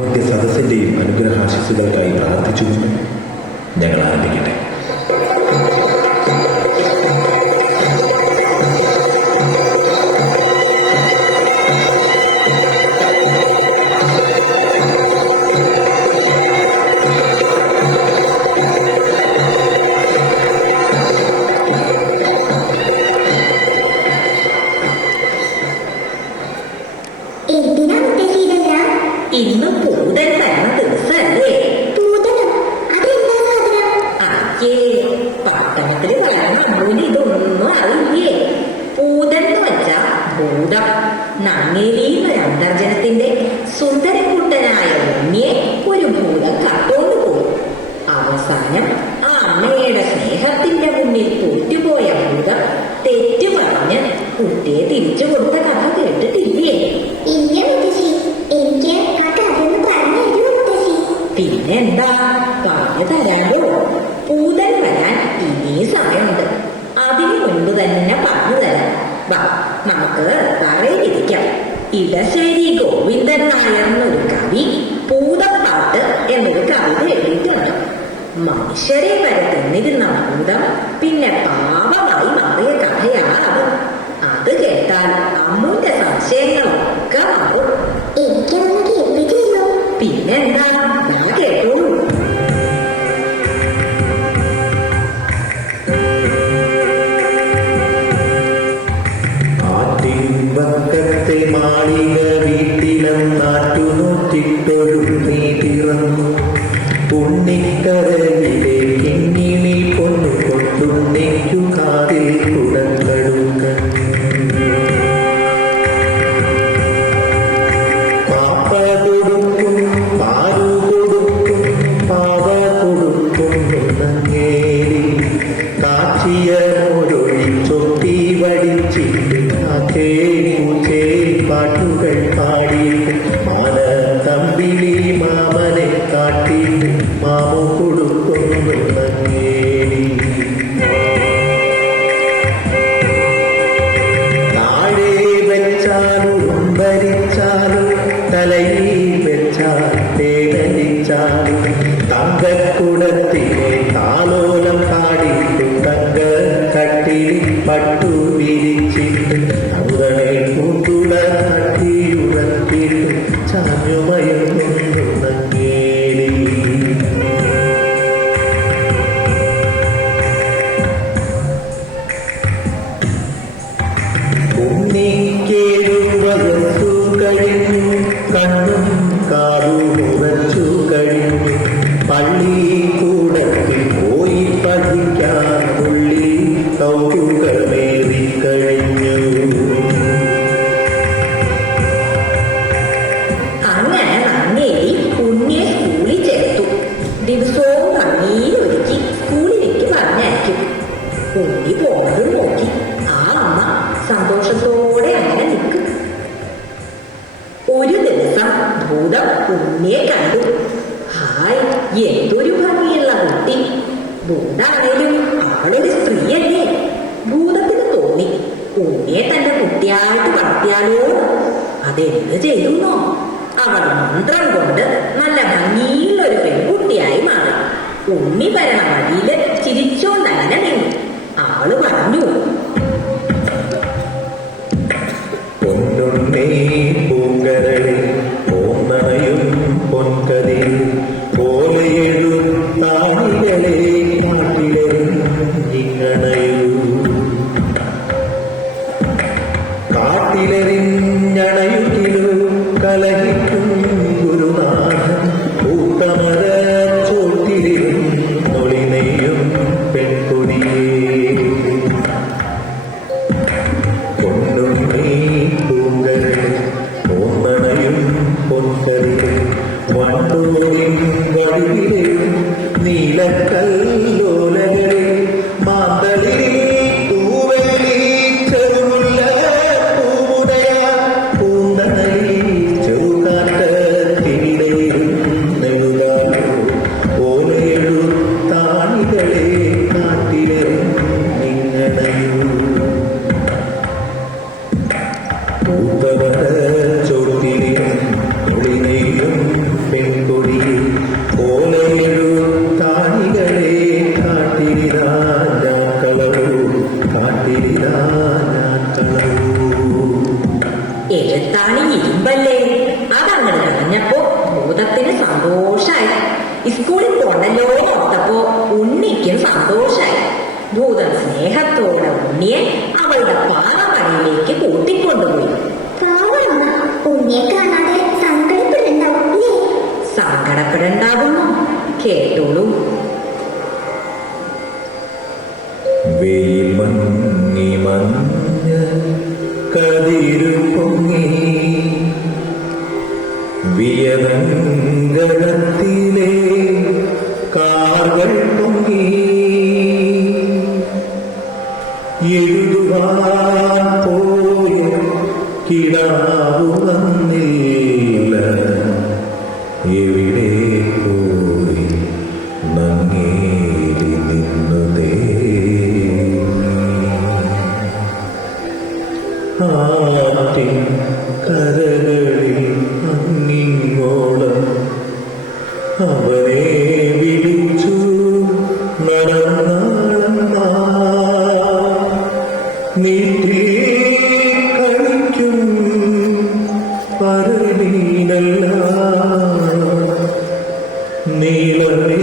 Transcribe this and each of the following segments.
ആദ്യ സദസ്സിന്റെയും അനുഗ്രഹാശിസുകൾക്കായി പ്രാർത്ഥിച്ചുകൊണ്ട് ഞങ്ങൾ ആരംഭിക്കട്ടെ. എന്തിനാ മുത്തശ്ശി ഇതെല്ലാം ഇന്ന് പൂതൻ വരുന്ന ദിവസമല്ലേ പട്ടണത്തിൽ അമ്മൂന് ഇതൊന്നും അറിയില്ലേ? പൂതൻ എന്ന് വെച്ചാ ഭൂതം. നങ്ങേലി എന്നൊരു അന്തർജനത്തിന്റെ സുന്ദരക്കുട്ടനായ ഉണ്ണിയെ ഒരു ഭൂതം കട്ടോണ്ട് പോയി. അവസാനം ആ അമ്മയുടെ സ്നേഹത്തിന്റെ മുന്നിൽ തോറ്റുപോയ ഭൂതം തെറ്റു പറഞ്ഞ് കുട്ടിയെ തിരിച്ചു കൊടുത്ത പിന്നെന്താ? പറഞ്ഞു തരാമോ പൂതൻ വരാൻ ഇനി സമയമുണ്ട്. അതിനു മുൻപ് തന്നെ പറഞ്ഞു തരാം. വാ നമുക്ക് പറയിരിക്കാം ഇടശ്ശേരി ഗോവിന്ദൻ നായർ എന്നൊരു കവി പൂതപ്പാട്ട് എന്നൊരു കവിത എഴുതിയിട്ടുണ്ട് മനുഷ്യരെ വരെ തന്നിരുന്ന ഭൂതം പിന്നെ പാപമായി മാറിയ കഥയാണ് അത് അത് കേട്ടാൽ അമ്മൂന്റെ സംശയങ്ങളൊക്കെ മാറും. പിന്നെന്താ? ഞാൻ കേട്ടോളൂ ആറ്റിൻപക്കത്തെ മാളിക വീട്ടിലും നാട്ടുനൂറ്റിട്ടൊരു നീ പിറന്നു ഉണ്ണിക്കരയിലെ കിങ്ങിണി പൊന്നു കൊണ്ടുണ്ണിക്കു കാതിൽ ഉണ്ണിയെ കണ്ടു. ഹായ് എന്തൊരു ഭംഗിയുള്ള കുട്ടി. ഭൂതാണേലും അവളൊരു സ്ത്രീയല്ലേ. ഭൂതത്തിന് തോന്നി. ഉണ്ണിയെ തന്റെ കുട്ടിയായിട്ട് വളർത്തിയാലോ? അതെന്ത് ചെയ്തുന്നോ? അവൾ മന്ത്രം കൊണ്ട് നല്ല ഭംഗിയുള്ള ഒരു പെൺകുട്ടിയായി മാറി. ഉണ്ണി വരണ വഴിയിൽ ചിരിച്ചോണ്ടങ്ങനെ നിന്നു. അവൾ പറഞ്ഞു മുമ്പല്ലേ? അതങ്ങനെ കളഞ്ഞപ്പോ ഭൂതത്തിന് സന്തോഷായി. സ്കൂളിൽ പോണ്ടല്ലോ ഓർത്തപ്പോ ഉണ്ണിക്കും സന്തോഷായി. ഭൂതം സ്നേഹത്തോടെ ഉണ്ണിയെ അവളുടെ പാറമടയിലേക്ക് കൂട്ടിക്കൊണ്ടുപോയി. ഉണ്ണിയെ കാണാതെ സങ്കടപ്പെടുന്നുണ്ടാവും സങ്കടപ്പെടുണ്ടാകുന്നു കേട്ടോളൂ. വെയിൽ മങ്ങി മഞ്ഞ കതിരുപ്പോ വിയതങ്കരത്തിലെ കാർകൾ പൊങ്ങി. എഴുതുവാൻ പോയ കിടാവു എവിടെ പോയി നങ്ങേരി നിന്നുതേ ആറ്റിൻ നീളമേ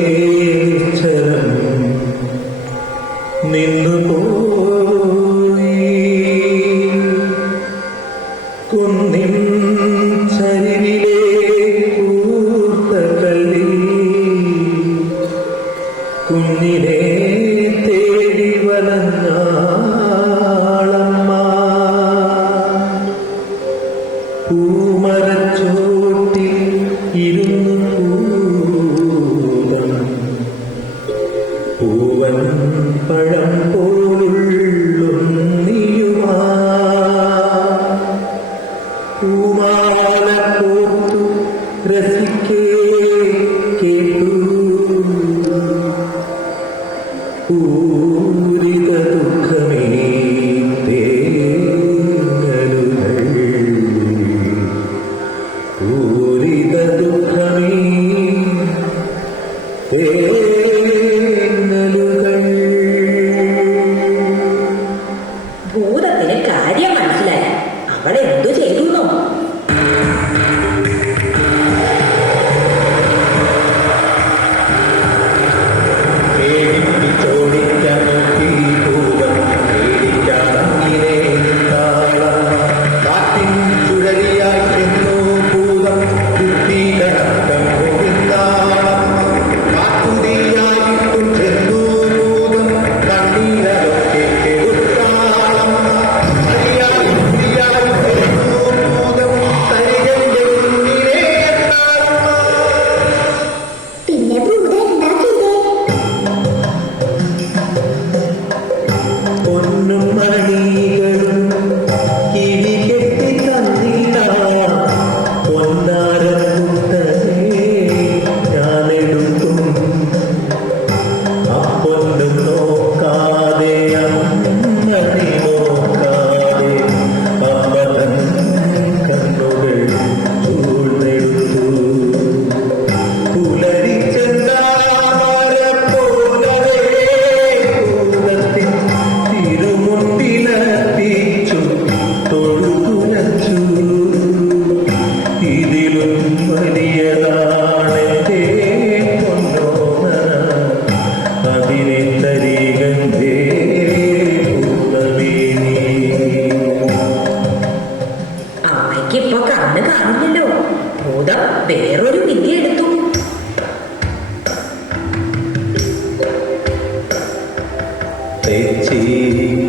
এসেছি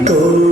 তো